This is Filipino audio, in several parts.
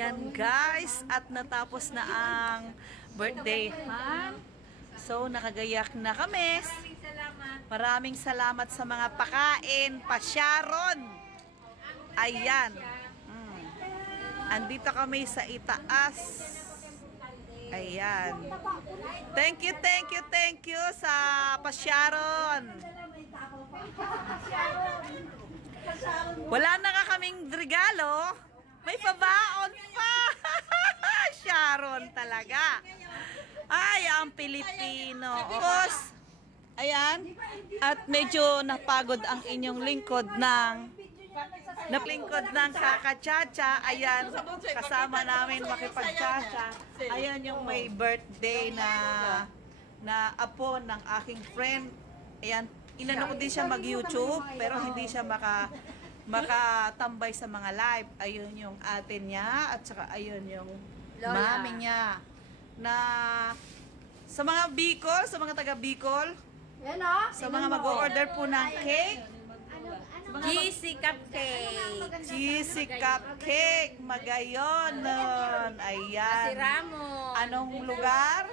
Ayan guys, at natapos na ang birthday. So, nakagayak na kami. Maraming salamat sa mga pakain, pasyaron. Ayan. Andito kami sa itaas. Ayan. Thank you sa pasyaron. Wala na nga kaming regalo. May pabaon pa. Sharon talaga. Ay, ang Pilipino. Tapos, ayan. At medyo napagod ang inyong lingkod ng kakachacha. Ayan, kasama namin makipagchacha. Ayan yung may birthday na apo ng aking friend. Ayan, inano ko din siya mag-YouTube, pero hindi siya makatambay sa mga live. Ayun yung ate niya at saka ayun yung mami niya. Na sa mga Bicol, sa mga taga Bicol, sa mga mag-order po ng cake, GC Cupcake. GC Cupcake, Magayon nun. Ayan. Kasiramo. Anong lugar?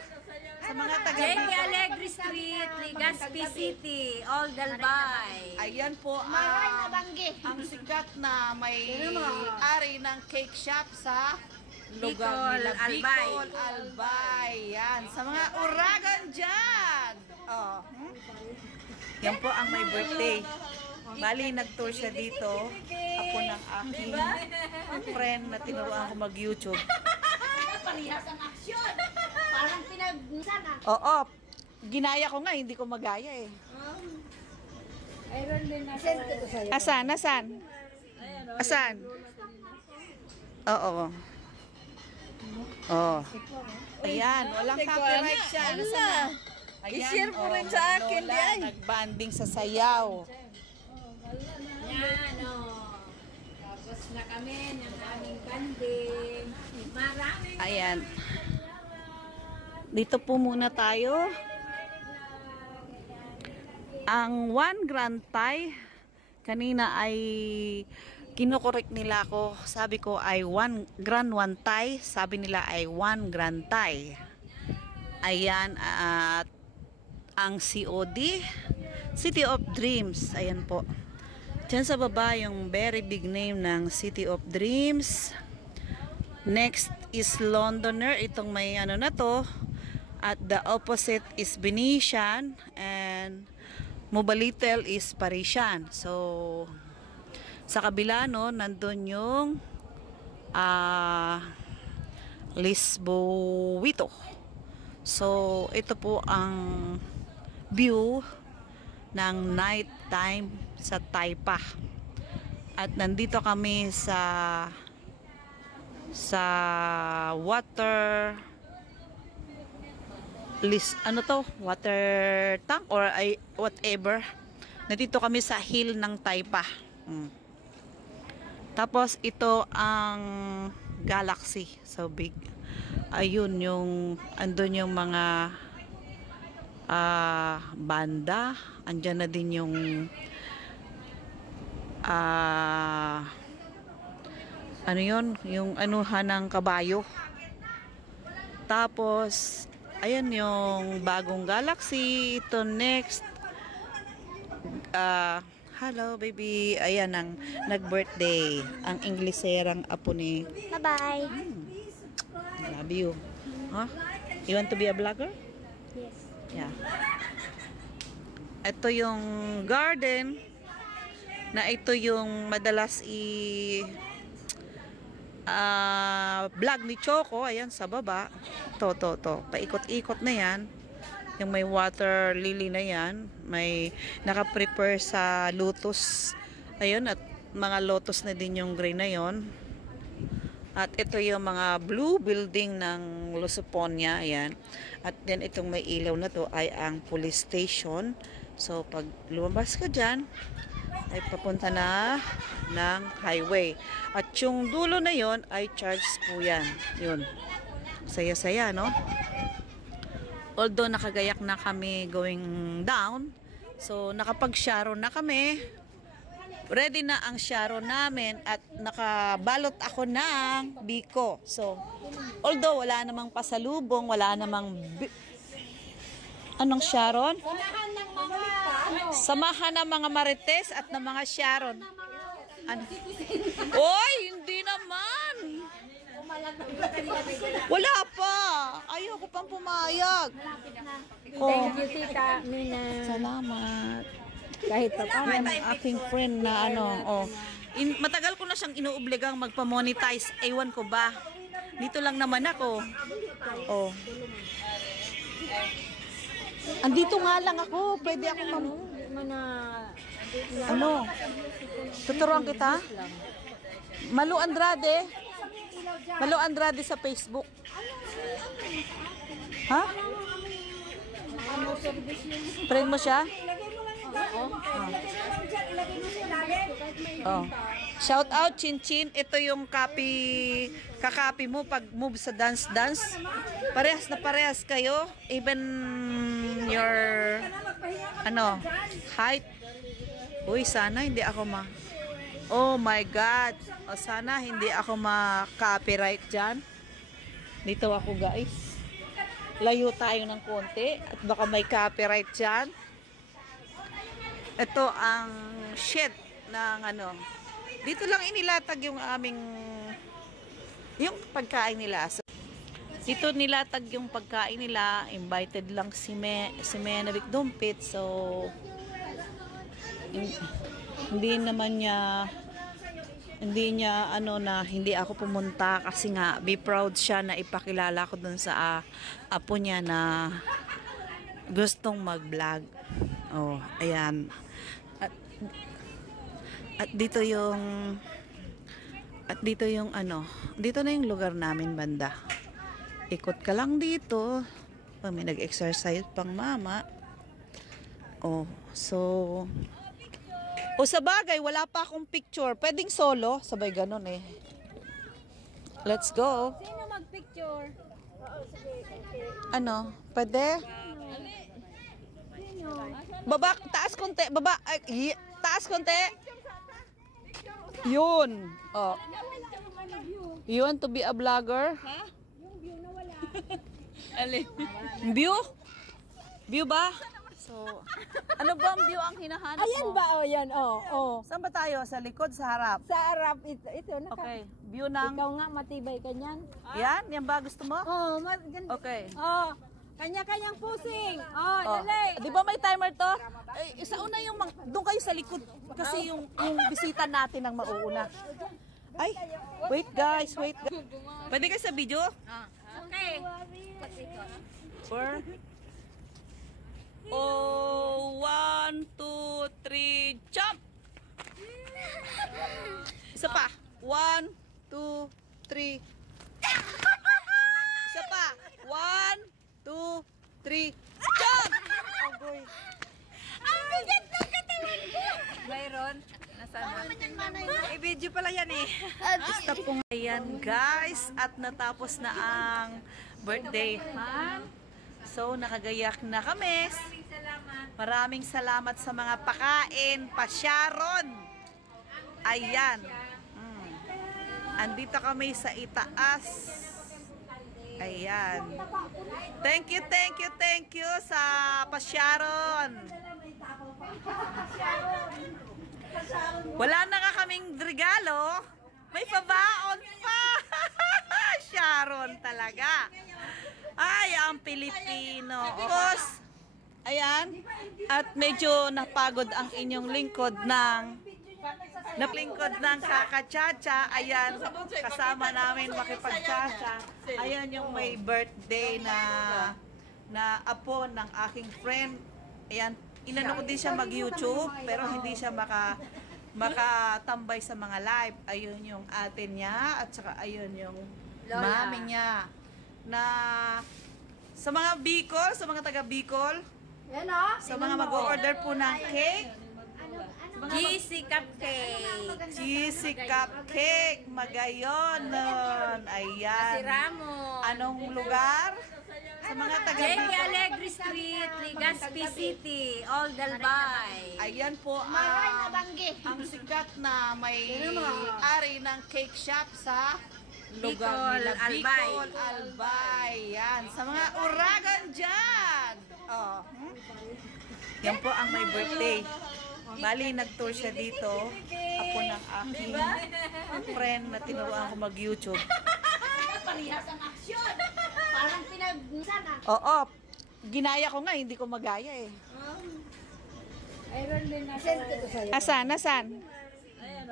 Sa mga taga J.P. Alegre Street, Legazpi City, Aldalbay. Ayan po ang sikat na may ari ng cake shop sa lugar nila. Bicol, Albay. Yan. Sa mga uragan dyan. Oh. Yan po ang may birthday. Bali, nag-tour siya dito. Ako ng aking friend na tinuruan ko mag-YouTube. Parehas ang aksyon. Parang pinagsan ah. Oo. Ginaya ko nga, hindi ko magaya eh. Send ko to sa'yo. Asan? Oo. Oh. Ayan, walang copyright siya. I-share mo rin sa akin, di ay. Nagbanding sa sayaw. Yan, o. Tapos na kami ng aming banding. Maraming Ayan. Dito po muna tayo. Ang one grand Thai, kanina ay kinukorek nila ako. Sabi ko ay one Thai. Sabi nila ay one grand Thai. Ayan, at ang COD, City of Dreams. Ayan po. Diyan sa baba yung very big name ng City of Dreams. Next is Londoner. Itong may ano na to. At the opposite is Venetian. And Mobalitel is Parisian. So, sa kabila no, nandun yung Lisboito. So, ito po ang view ng night time sa Taipa. At nandito kami sa water water tank or whatever. Nandito kami sa hill ng Taipa. Tapos ito ang galaxy, so big. Ayun yung andun yung mga banda. Andyan na din yung ano yun, yung anuhan ng kabayo. Tapos ayan yung bagong galaxy. Ito next, hello baby. Ayan ang nag-birthday, ang Ingleserang apo ni. Bye-bye. Love you. Huh? You want to be a vlogger? Yes. Yeah. Ito yung garden na ito yung madalas vlog ni Choco. Ayan sa baba. To. Paikot-ikot na yan. Yung may water lily na yan. May naka-prepare sa lotus. Ayun, at mga lotus na din yung gray na yon. At ito yung mga blue building ng Lusoponia. Ayan. At then itong may ilaw na to ay ang police station. So pag lumabas ka dyan, ay papunta na ng highway. At yung dulo na yon ay charge po yan. Yun. Saya-saya, no? Although nakagayak na kami going down. So nakapag-sharon na kami. ready na ang Sharon namin at nakabalot ako ng biko. So, although wala namang pasalubong, wala namang anong Sharon? Samahan ng mga Marites at ng mga Sharon. Ano? Oy, hindi naman. Wala pa. Ayoko pang pumayag. Thank you, Tita Mina. Salamat. Kahit pa paano. Yan ang aking friend na ano. Matagal ko na siyang inuobligang magpa-monetize. Ewan ko ba. Dito lang naman ako. Oh. Andito nga lang ako. Pwede ako ano? Tuturuan kita? Malu Andrade. Malu Andrade sa Facebook. Ha? Friend mo siya? Oh. Shout out Chin Chin. Ito yung kakapi mo pag move sa dance. Parehas na parehas kayo. Even your height. Uy, sana hindi ako oh my God. Sana hindi ako ma-copyright dyan. Dito ako guys. Layo tayo ng konti at baka may copyright dyan. Ito ang shed ng dito lang inilatag yung yung pagkain nila. So, dito nilatag yung pagkain nila. Invited lang si Menavic Dumpit. So hindi niya na hindi ako pumunta kasi nga be proud siya na ipakilala ko dun sa apo niya na gustong mag-vlog. Oh, ayan. At dito yung dito na yung lugar namin banda. Ikot ka lang dito. May nag-exercise pang mama. Oh, so sa bagay, wala pa akong picture. Pwedeng solo. Sabay ganun eh. Let's go. Sino mag-picture? Pwede? Baba, taas konti. Baba, taas konti. Yun. Oh. You want to be a vlogger? Ha? Yung view na wala. Alin? View? View ba? So, ano ba ang view ang hinahanap mo? Ayan ba? Yan. Saan ba tayo? Sa likod, sa harap? Sa harap. Ito. Okay. View ng... Ikaw nga, matibay ka niyan. Yan? Yan ba gusto mo? Ganda. Okay. Kanya-kanyang pusing. Dali. Di ba may timer to? Isa una yung... Doon kayo sa likod. Kasi yung bisita natin ang mauuna. Ay, wait guys. Pwede kayo sa video? Okay. Oh, 1, 2, 3, jump! Isa pa. 1, 2, 3. Isa pa. 1, 2, 3, jump! Agoy. Ang bigat ng katawan ko! Byron, nasaan? I-video pala yan eh. Stop po. Ayan guys, at natapos na ang birthday. So, nakagayak na kami. Maraming salamat sa mga pakain, pa-Sharon. Ayan. Andito kami sa itaas. Ayan. Thank you sa pa-Sharon. Wala na nga kaming regalo. May pabaon pa. Sharon talaga. Ay, ang Pilipino. Tapos, ayan. At medyo napagod ang inyong lingkod ng kakachacha. Ayan, kasama namin makipagchacha. Ayan yung may birthday na apo ng aking friend. Ayan, inano ko din siya mag-YouTube, pero hindi siya makatambay sa mga live. Ayun yung ate niya, at saka ayun yung mami niya. Na sa mga Bicol, sa mga taga Bicol, sa mga mag-order po ng cake, GC Cupcake. GC Cupcake, Magayon nun. Ayan. Ramos. Anong lugar? Sa mga taga J.P. Bicol. Alegre Street, Liga. Legazpi City, Old Albay. Ayan po Maray na banggi. ang sikat na may-ari ng cake shop sa lugar Bicol, nila. Albay. Bicol, Albay. Yan. Sa mga uragan dyan. Oh. Yan po ang may birthday. Bali, nag-tour siya dito. Ako ng aking friend na tinuruan ko mag-YouTube. Parehas ang aksyon. Parang pinagsanak. Oo. Ginaya ko nga, hindi ko magaya eh. Send ko to sa'yo. Asan? Asan?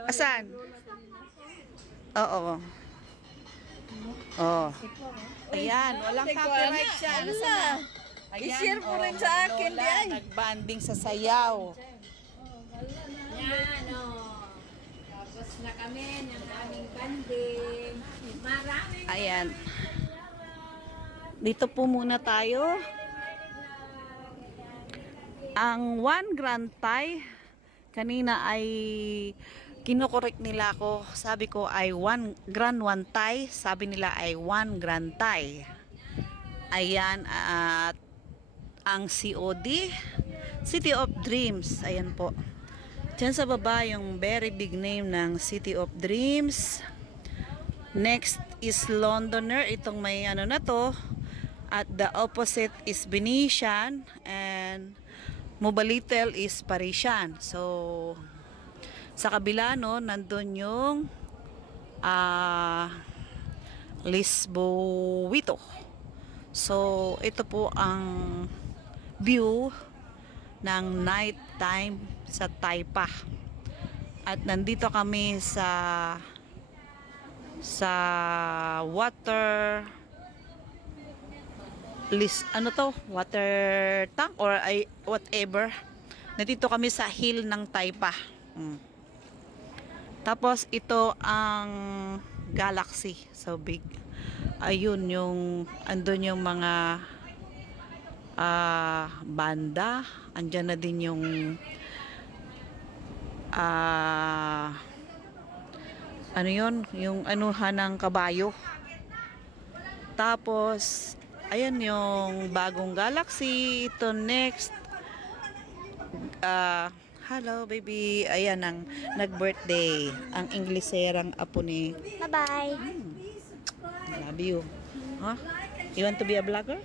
Asan? Oo. Oh. Ayan, walang copyright siya. I-share mo rin sa akin, di ay. Nagbanding sa sayaw. Yan, oh. Tapos na kami ng aming banding. Marami. Ayan. Dito po muna tayo. Ang one grand Thai, kanina ay kinokorek nila ako. Sabi ko ay one grand one Thai. Sabi nila ay one grand Thai. Ayan, at ang COD, City of Dreams. Ayan po. Diyan sa baba yung very big name ng City of Dreams. Next is Londoner. Itong may ano na to. At the opposite is Venetian. And Mobalitel is Parisian. So, sa kabila no, nandun yung Lisboito. So, ito po ang view ng night time sa Taipa. At nandito kami sa water ano to? Water tank or ay whatever. Nandito kami sa hill ng Taipa. Tapos ito ang galaxy. So big. Ayun yung andun yung mga banda. Andyan na din yung ano yun? Yung anuhan ng kabayo. Tapos ayan yung bagong galaxy. Ito next. Hello baby. Ayan ang nag-birthday. Ang Ingleserang apo ni. Bye-bye. Love you. Huh? You want to be a vlogger?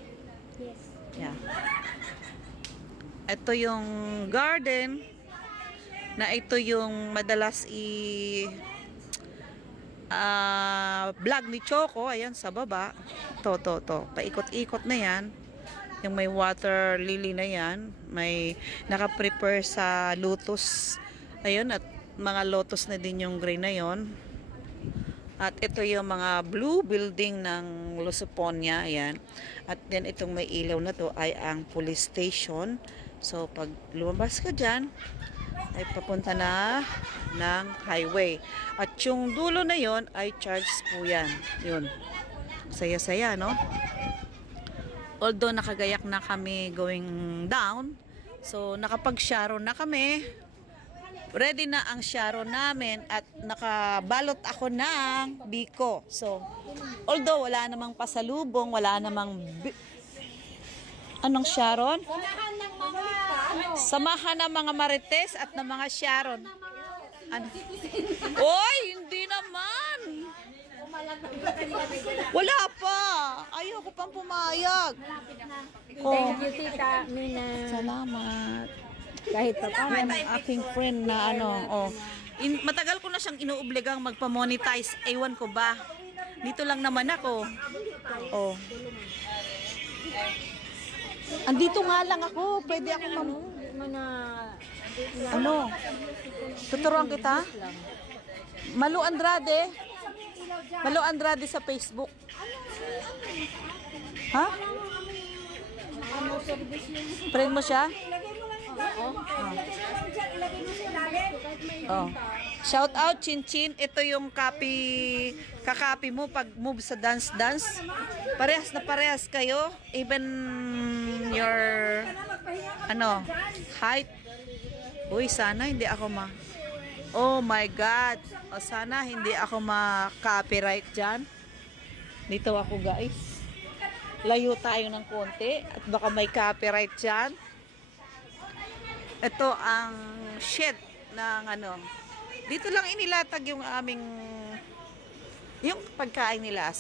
Yes. Yeah. Ito yung garden na ito yung madalas vlog ni Choco. Ayan sa baba. To. Paikot-ikot na yan. Yung may water lily na yan. May naka-prepare sa lotus. Ayun, at mga lotus na din yung gray na yon. At ito yung mga blue building ng Lusoponia. Ayan. At then itong may ilaw na to ay ang police station. So pag lumabas ka dyan, ay papunta na ng highway. At yung dulo na yon ay charge po yan. Yun. Saya-saya, no? Although nakagayak na kami going down, so nakapag-sharon na kami. Ready na ang sharon namin at nakabalot ako ng biko. So, although wala namang pasalubong, wala namang anong sharon? Samahan ng mga marites at ng mga sharon. Ano? Oy, hindi naman. Wala pa. Ayoko pang pumayag. Oh, Thank you, Tita Mina. salamat. Kahit pa pa. Yan ang aking friend na ano. Oh. Matagal ko na siyang inuobligang magpa-monetize. Ewan ko ba. Dito lang naman ako. Oh. Andito nga lang ako. Pwede ako ano? Tuturuan kita? Malu Andrade. Malu Andrade sa Facebook. Ha? Friend mo siya? Oh. Shout out Chinchin. Ito yung kakapi mo pag move sa dance. Parehas na parehas kayo. Even your height. Uy, sana hindi ako oh my God. O sana hindi ako ma-copyright dyan. Dito ako guys. Layo tayo ng konti at baka may copyright dyan. Ito ang shed ng ano. Dito lang inilatag yung aming yung pagkain nila.